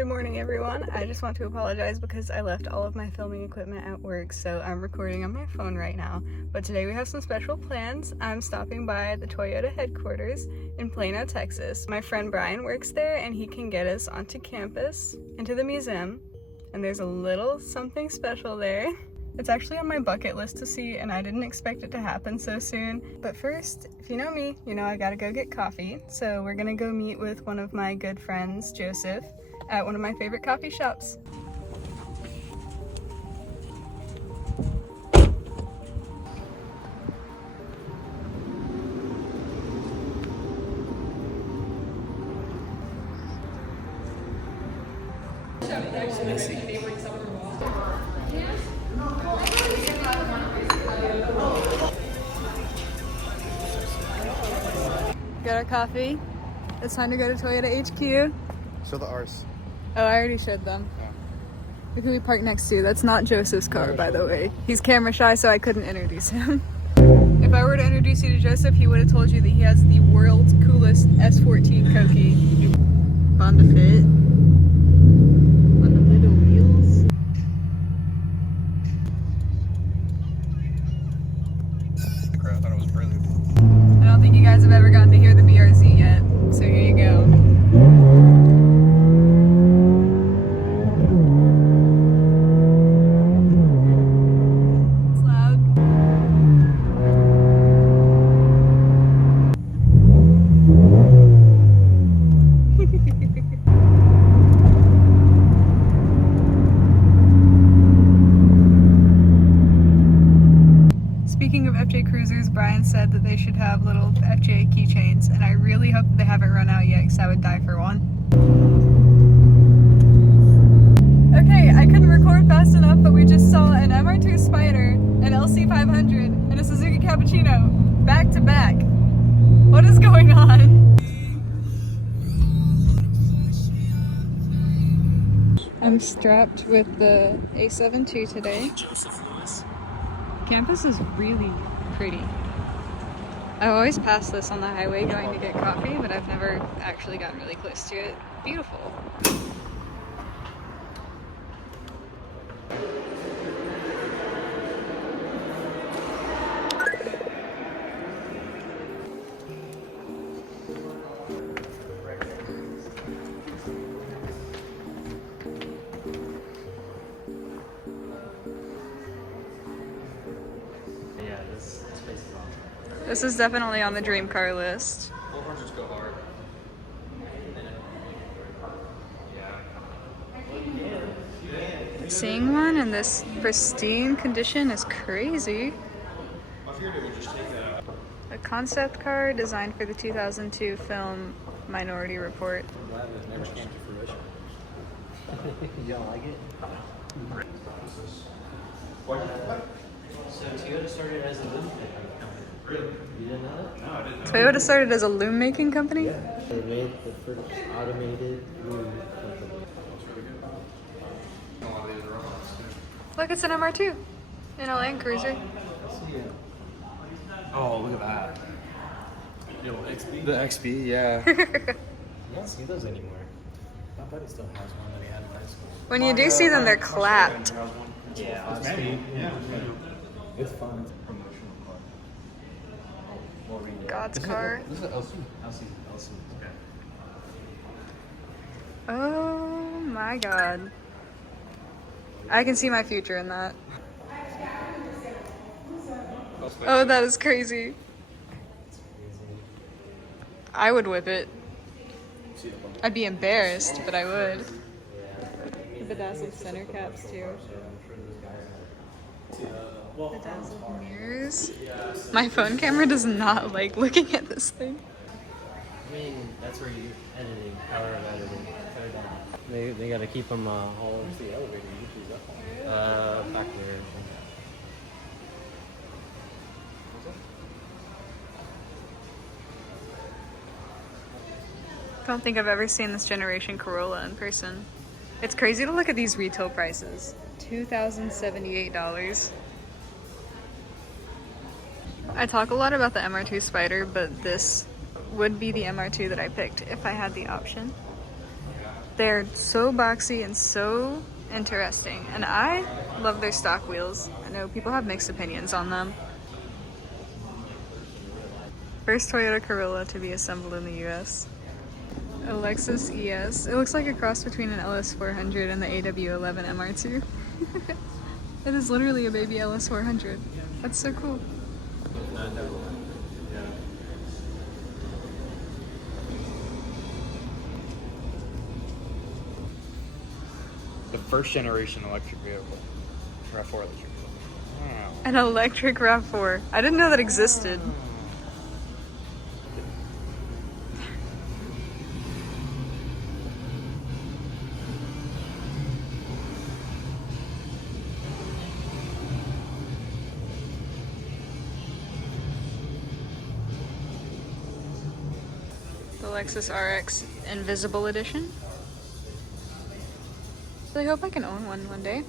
Good morning, everyone. I just want to apologize because I left all of my filming equipment at work, so I'm recording on my phone right now. But today we have some special plans. I'm stopping by the Toyota headquarters in Plano, Texas. My friend Brian works there and he can get us onto campus, into the museum, and there's a little something special there. It's actually on my bucket list to see, and I didn't expect it to happen so soon. But first, if you know me, you know I gotta go get coffee. So we're gonna go meet with one of my good friends, Joseph, at one of my favorite coffee shops. Got our coffee. It's time to go to Toyota HQ. Show the R's. Oh, I already showed them. Yeah. Who can we park next to? That's not Joseph's car, by the way. He's camera shy, so I couldn't introduce him. If I were to introduce you to Joseph, he would have told you that he has the world's coolest S14 Cokie. Bond to fit. On the little wheels. I thought it was brilliant. I don't think you guys have ever gotten to hear the BRZ yet, so here you go. Speaking of FJ Cruisers, Brian said that they should have little FJ keychains, and I really hope that they haven't run out yet because I would die for one. Okay, I couldn't record fast enough, but we just saw an MR2 Spider, an LC500, and a Suzuki Cappuccino back to back. What is going on? I'm strapped with the A7 II today. Campus is really pretty. I've always passed this on the highway going to get coffee, but I've never actually gotten really close to it. Beautiful. This is definitely on the dream car list. Go hard. Seeing one in this pristine condition is crazy. I figured it would just take that out. A concept car designed for the 2002 film Minority Report. I'm glad it never came to fruition. You don't like it? So Toyota started as a loom making company. Really? You didn't know that? No, I didn't know. Toyota started as a loom making company? Yeah. They made the first automated loom company. A lot of these are robots too. Look, it's an MR2 in a Land Cruiser. Oh, look at that. Yo, XB? The XB, yeah. You don't see those anymore. My buddy still has one that he had in high school. When you do see them, they're clapped. Yeah, honestly. Yeah. It's fun. God's car. This is an LC. LC. Okay. Oh my God. I can see my future in that. Oh, that is crazy. I would whip it. I'd be embarrassed, but I would. The bedazzled center caps too. Bedazzled mirrors. My phone camera does not like looking at this thing. I mean, that's where you editing, power of editing. They gotta keep them all over the elevator. Back there. I don't think I've ever seen this generation Corolla in person. It's crazy to look at these retail prices. $2,078. I talk a lot about the MR2 Spider, but this would be the MR2 that I picked if I had the option. They're so boxy and so interesting, and I love their stock wheels. I know people have mixed opinions on them. First Toyota Corolla to be assembled in the US. A Lexus ES. It looks like a cross between an LS400 and the AW11 MR2. It is literally a baby LS400. That's so cool. The first generation electric vehicle. RAV4 electric vehicle. Wow. An electric RAV4. I didn't know that existed. The Lexus RX Invisible Edition. I hope I can own one day.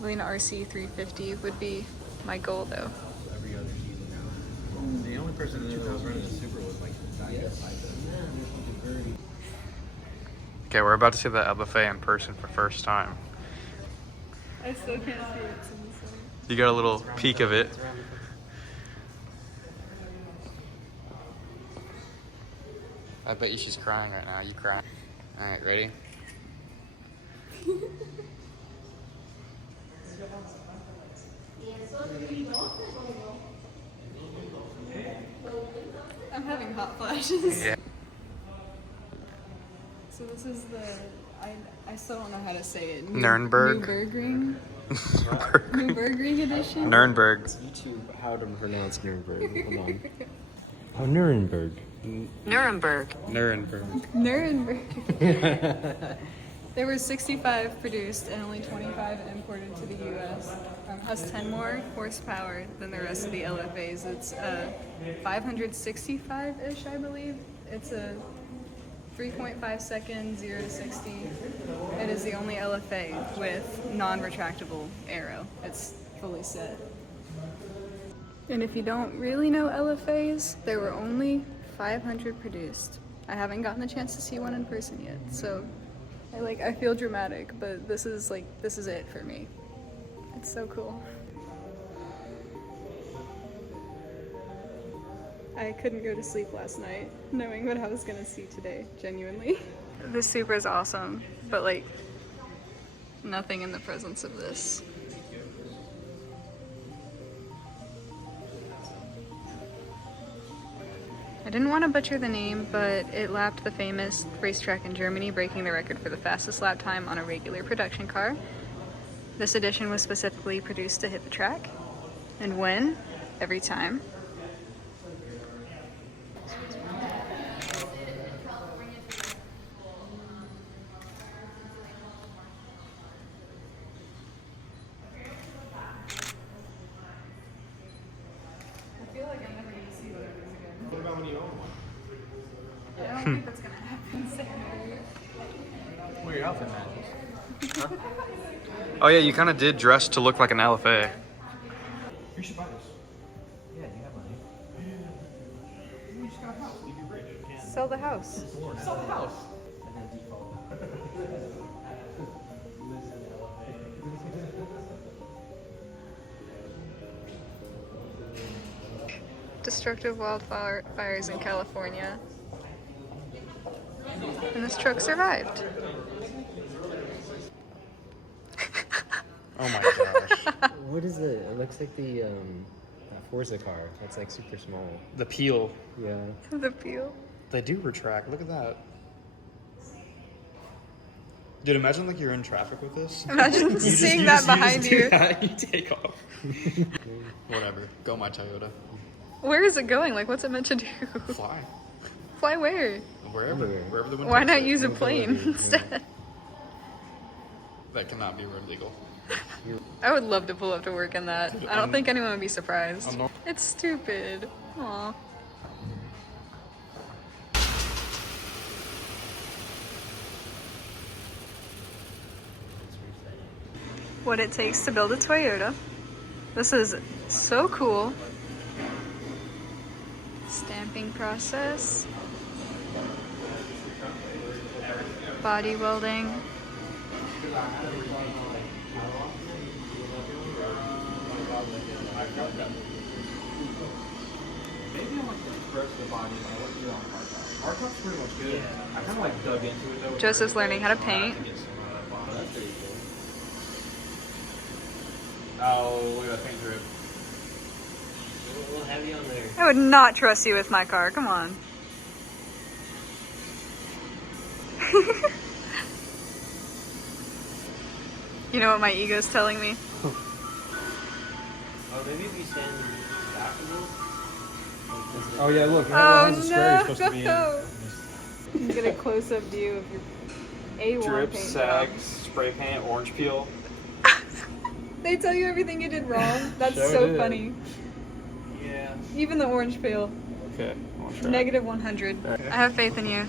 Really, an RC 350 would be my goal though. Every other season now. The only person that was running the Super was like Okay, we're about to see the LFA in person for first time. I still can't see it. You got a little peek of it. I bet you she's crying right now. You crying? All right, ready? I'm having hot flashes. Yeah. So this is the, I still don't know how to say it. Nürburgring. Nürburgring Edition. Nürburgring. YouTube how to pronounce Nuremberg. Hold on. Oh, Nuremberg. Nuremberg. Nuremberg. There were 65 produced and only 25 imported to the US. Has 10 more horsepower than the rest of the LFAs. It's 565-ish, I believe. It's a 3.5 second 0 to 60. It is the only LFA with non-retractable aero. It's fully set. And if you don't really know LFAs, there were only 500 produced. I haven't gotten the chance to see one in person yet, so I feel dramatic, but this is it for me. It's so cool. I couldn't go to sleep last night knowing what I was gonna see today, genuinely. This Supra is awesome, but nothing in the presence of this. I didn't want to butcher the name, but it lapped the famous racetrack in Germany, breaking the record for the fastest lap time on a regular production car. This edition was specifically produced to hit the track and win every time. What about when you own one? I don't think that's gonna happen soon. Wear your outfit matches. Huh? Oh yeah, you kind of did dress to look like an LFA. You should buy this. Yeah, you have money. You just got a house. You'd be rich. Sell the house. Sell the house. And then default. Destructive wildfires in California. And this truck survived. Oh my gosh. What is it? It looks like the Forza car. It's like super small. The peel. Yeah. The peel. They do retract. Look at that. Dude, imagine you're in traffic with this. Imagine seeing that behind you. You take off. Whatever. Go my Toyota. Where is it going? What's it meant to do? Fly. Fly where? Wherever the wind Why takes not it. use a plane instead? That cannot be road legal. I would love to pull up to work in that. Dude, I don't think anyone would be surprised. I'm not- It's stupid. Aw. What it takes to build a Toyota. This is so cool. Stamping process. body welding. Maybe I'm like the rest of the body, but I wouldn't do it on hardtop. Hardtop's pretty much good. I kind of like dug into it though. Joseph's learning how to paint. That's pretty cool. Oh, look at that paint drip. A little heavy on there. I would not trust you with my car. Come on. You know what my ego's telling me? Oh, maybe if you stand back a little. Oh yeah, look. Oh no! Get a close-up view of your A1 Drip, paint sag, job. spray paint, orange peel. They tell you everything you did wrong. That's Sure so did. funny. Yeah. Even the orange peel. Okay, I'll try. Negative 100. Okay. I have faith in you.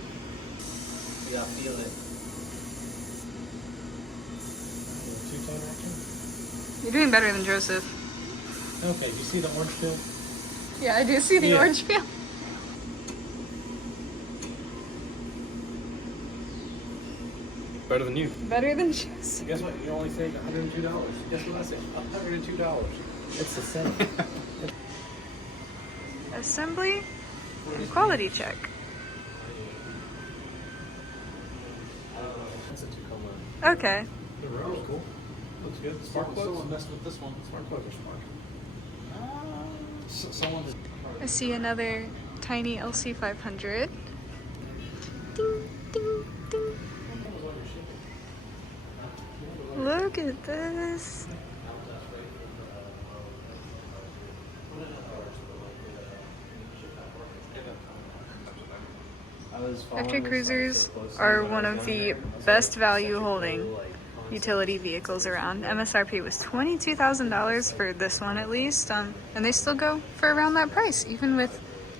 You gotta feel it. Two-tone action? You're doing better than Joseph. Okay, you see the orange peel? Yeah, I do see the Yeah. orange peel. Better than you. Better than Joseph. Guess what? You only saved $102. Guess what I said? $102. It's the same. Assembly and quality check. That's a two-color. Okay. The road's cool. Looks good. Spark plugs. Someone messed with this one. Spark plugs are smart. Someone. I see another tiny LC 500. Ding, ding, ding. Look at this. Factory cruisers are one of the best value holding utility vehicles around. MSRP was $22,000 for this one at least, and they still go for around that price, even with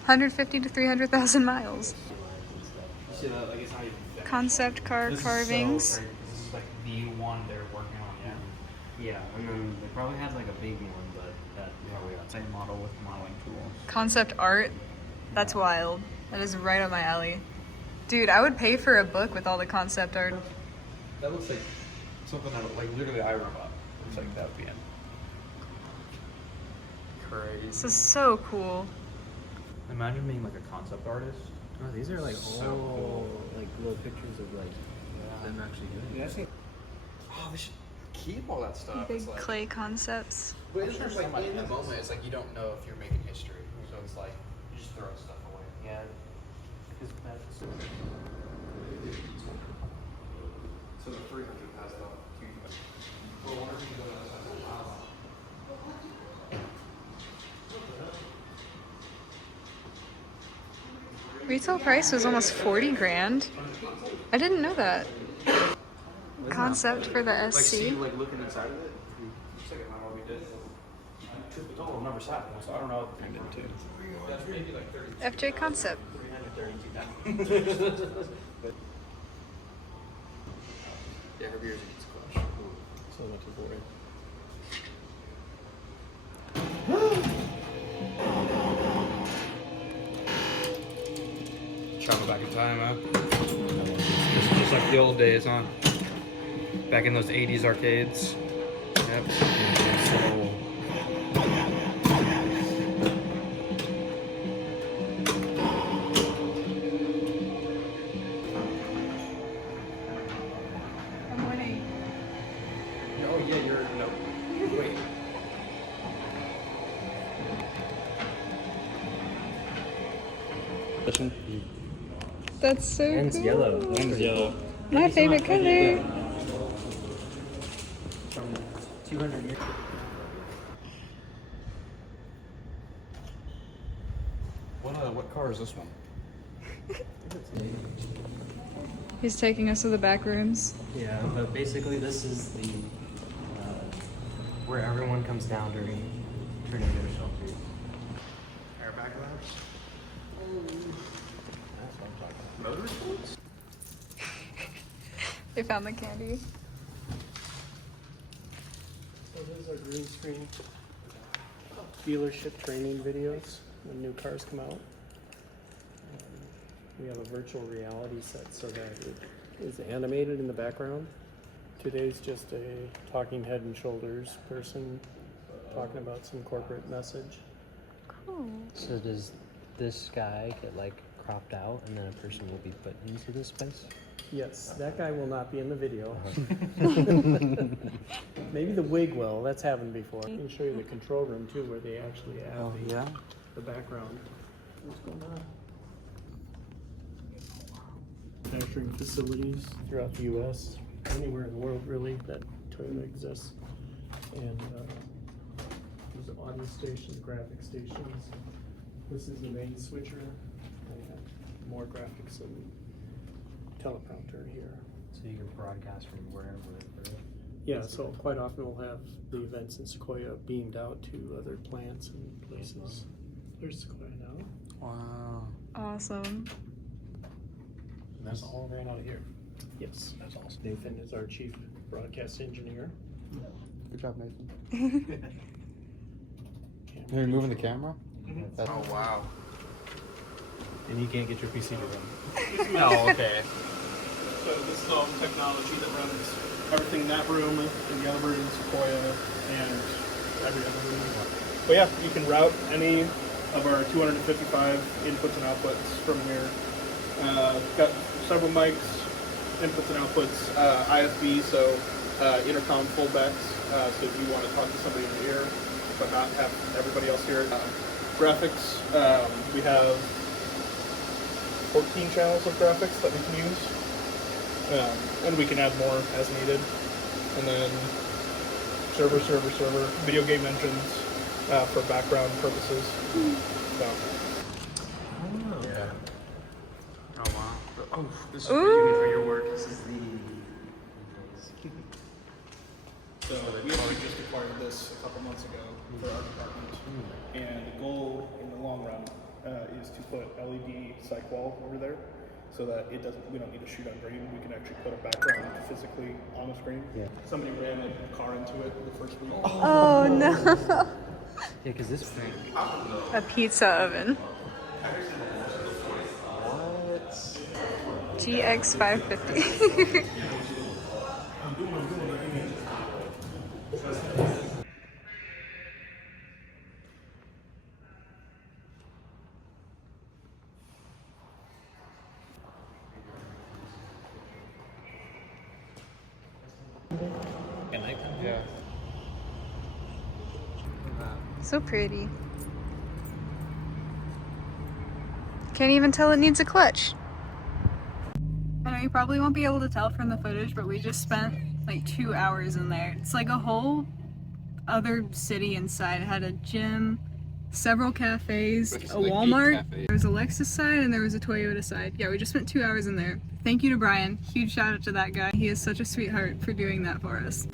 150 to 300,000 miles. Concept car carvings. This is like the one they're working on, yeah? Yeah, and then they probably had like a big one, but that Yeah, we got same model with modeling tools. Concept art. That's wild. That is right up my alley. Dude, I would pay for a book with all the concept art. That looks like something that like literally I robot. Looks like that would be in. This Crazy. is so cool. Imagine being like a concept artist. oh, these are like So all cool. like little pictures of like them actually doing it. Oh, they should keep all that stuff. Big It's like, clay concepts. but it's just like in the moment, it's like you don't know if you're making history. So it's like you just throw stuff away. Yeah. Because that's So the 300 has the Retail price was almost 40 grand. I didn't know that. Concept for the like see, SC. like looking inside of it. Looks like what we did. Oh, number 7. So I don't know what we did too. That's maybe like 30. FJ Concept. Yeah, her beers against squash. So much is boring. Travel back in time, huh? Just like the old days, huh? Back in those 80s arcades. Yep. So, I'm winning. oh yeah, you're no. Wait. That's so One's cool. yellow. One's yellow. My favorite color. From 200 years. What car is this one? He's taking us to the back rooms. Yeah, but basically this is the where everyone comes down during tornado shelter. Airbag lamps? That's what I'm talking Motor sports? They found the candy. So those are green screen dealership training videos when new cars come out. We have a virtual reality set so that is animated in the background. Today's just a talking head and shoulders person talking about some corporate message. Cool. So does this guy get like cropped out and then a person will be put into this space? Yes, that guy will not be in the video. Maybe the wig will. That's happened before. I can show you the control room too, where they actually have the background. What's going on? Manufacturing facilities throughout the U.S., anywhere in the world really that Toyota exists, and there's audio stations, graphic stations. This is the main switcher, and more graphics and teleprompter here. So you can broadcast from wherever. Yeah, so quite often we'll have the events in Sequoia beamed out to other plants and places. There's Sequoia now. Wow. Awesome. And that's all ran out of here. Yes, that's awesome. Nathan is our chief broadcast engineer. Good job, Nathan. Are you moving the camera? Oh, wow. And you can't get your PC to run. Oh, okay. So this is all technology that runs everything in that room, in the other room, Sequoia, and every other room. But yeah, you can route any of our 255 inputs and outputs from here. Got several mics, inputs and outputs, ISB, so intercom fullbacks, so if you want to talk to somebody in your ear, but not have everybody else hear it. Graphics, we have 14 channels of graphics that we can use. And we can add more as needed. And then server, video game engines for background purposes. So. Yeah. Oh, wow. Oh, this is really for your work. This is So we actually just acquired this a couple months ago for our department. And the goal in the long run is to put LED cyc wall over there, so that we don't need to shoot on green. We can actually put a background physically on the screen. Yeah. Somebody ran a car into it the first week. Oh no. Yeah, because this thing. A pizza oven. What? GX 550. Yeah. So pretty. Can't even tell it needs a clutch. I know you probably won't be able to tell from the footage, but we just spent like 2 hours in there. It's like a whole other city inside. It had a gym, several cafes, a Walmart. There was a Lexus side and there was a Toyota side. Yeah, we just spent 2 hours in there. Thank you to Brian. Huge shout out to that guy. He is such a sweetheart for doing that for us.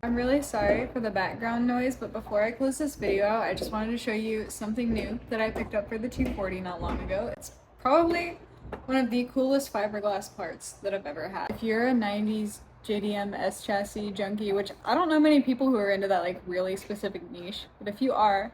I'm really sorry for the background noise, but before I close this video out, I just wanted to show you something new that I picked up for the 240 not long ago. It's probably one of the coolest fiberglass parts that I've ever had. If you're a 90s JDM S chassis junkie, which I don't know many people who are into that like really specific niche, but if you are,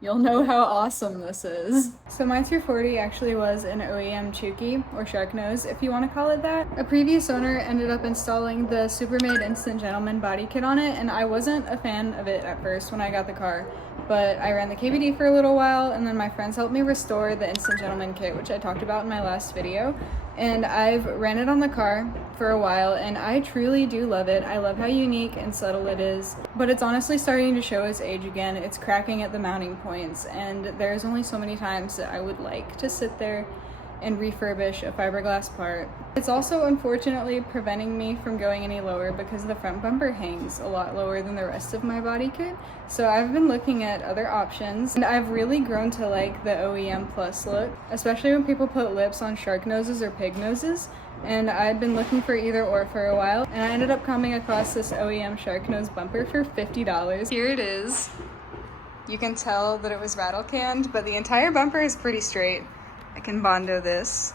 you'll know how awesome this is. So my 240 actually was an OEM Chuki, or shark nose if you want to call it that. A previous owner ended up installing the Supermade Instant Gentleman body kit on it, and I wasn't a fan of it at first when I got the car, but I ran the KVD for a little while, and then my friends helped me restore the Instant Gentleman kit, which I talked about in my last video. And I've ran it on the car for a while, and I truly do love it. I love how unique and subtle it is, but it's honestly starting to show its age again. It's cracking at the mounting points, and there's only so many times that I would like to sit there and refurbish a fiberglass part. It's also unfortunately preventing me from going any lower because the front bumper hangs a lot lower than the rest of my body kit. So I've been looking at other options, and I've really grown to like the OEM Plus look, especially when people put lips on shark noses or pig noses. and I'd been looking for either or for a while, and I ended up coming across this OEM shark nose bumper for $50. Here it is. You can tell that it was rattle canned, but the entire bumper is pretty straight. I can Bondo this.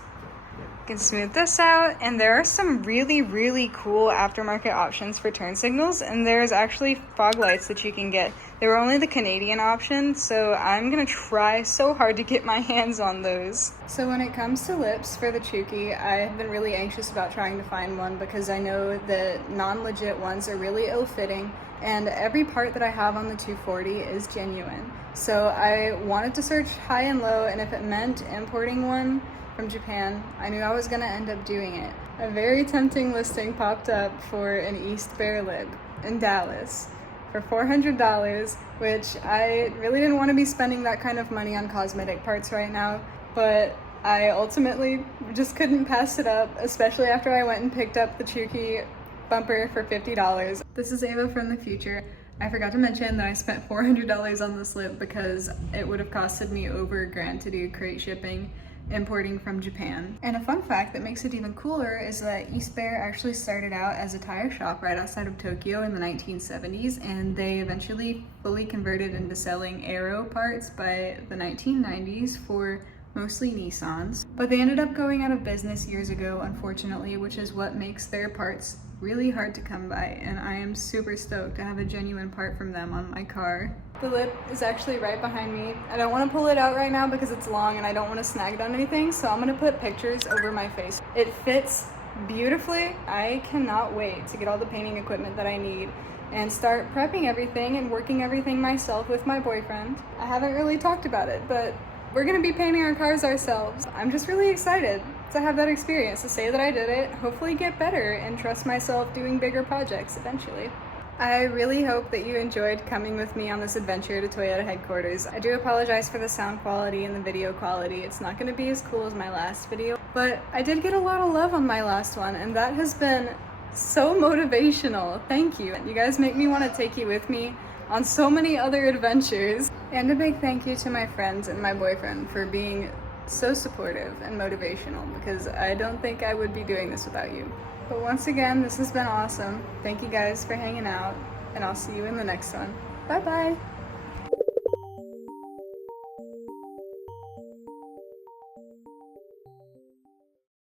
I can smooth this out, and there are some really, really cool aftermarket options for turn signals, and there's actually fog lights that you can get. They were only the Canadian option, so I'm gonna try so hard to get my hands on those. So when it comes to lips for the Chuki, I've been really anxious about trying to find one because I know that non-legit ones are really ill-fitting, and every part that I have on the 240 is genuine. So I wanted to search high and low, and if it meant importing one from Japan, I knew I was gonna end up doing it. A very tempting listing popped up for an East Bear lip in Dallas for $400, which I really didn't want to be spending that kind of money on cosmetic parts right now, but I ultimately just couldn't pass it up, especially after I went and picked up the Chuki bumper for $50. This is Ava from the future. I forgot to mention that I spent $400 on this lip because it would have costed me over $1,000 to do crate shipping importing from Japan. And a fun fact that makes it even cooler is that East Bear actually started out as a tire shop right outside of Tokyo in the 1970s, and they eventually fully converted into selling aero parts by the 1990s for mostly Nissans. But they ended up going out of business years ago, unfortunately, which is what makes their parts really hard to come by, and I am super stoked to have a genuine part from them on my car. The lip is actually right behind me. I don't want to pull it out right now because it's long and I don't want to snag it on anything, so I'm going to put pictures over my face. It fits beautifully. I cannot wait to get all the painting equipment that I need and start prepping everything and working everything myself with my boyfriend. I haven't really talked about it, but we're going to be painting our cars ourselves. I'm just really excited to have that experience, to say that I did it, hopefully get better, and trust myself doing bigger projects eventually. I really hope that you enjoyed coming with me on this adventure to Toyota headquarters. I do apologize for the sound quality and the video quality. It's not going to be as cool as my last video, but I did get a lot of love on my last one, and that has been so motivational. Thank you. You guys make me want to take you with me on so many other adventures. And a big thank you to my friends and my boyfriend for being so supportive and motivational, because I don't think I would be doing this without you. But once again, this has been awesome. Thank you guys for hanging out, and I'll see you in the next one. Bye bye!